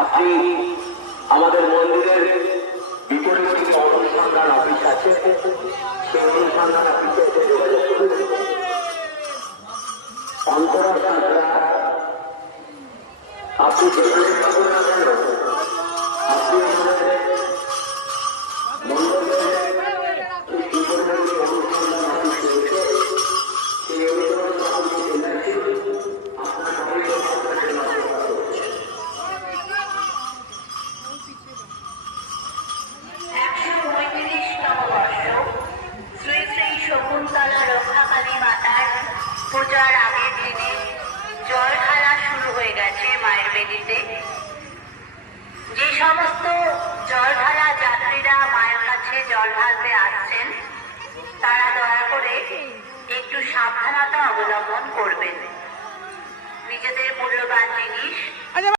আপনি আমাদের মন্দিরের বিপরীত দিকে অনুসন্ধান অফিস আছে, সেই অনুসন্ধান অফিসে এসে যোগাযোগ করবেন। অন্তরা সাঁতরা আপনি যেখানে থাকুন না কেন, আপনি আমাদের মন্দিরের বিপরীত অনুসন্ধান অফিসে এসে সেই অনুসন্ধান অফিসে এসে আপনার সবাইকে আপনাদের মাঝে করছে। 135তম বর্ষ শ্রী শ্রী শকুন্তলা রক্ষাকালী মাতার পূজার আগের দিনে জল ঢালা শুরু হয়ে গেছে মায়ের বেদিতে। যে সমস্ত জল ঢালা যাত্রীরা মায়ের কাছে জল ঢালতে আসছেন তারা দয়া করে একটু সাবধানতা অবলম্বন করবেন। নিজেদের মূল্যবান জিনিস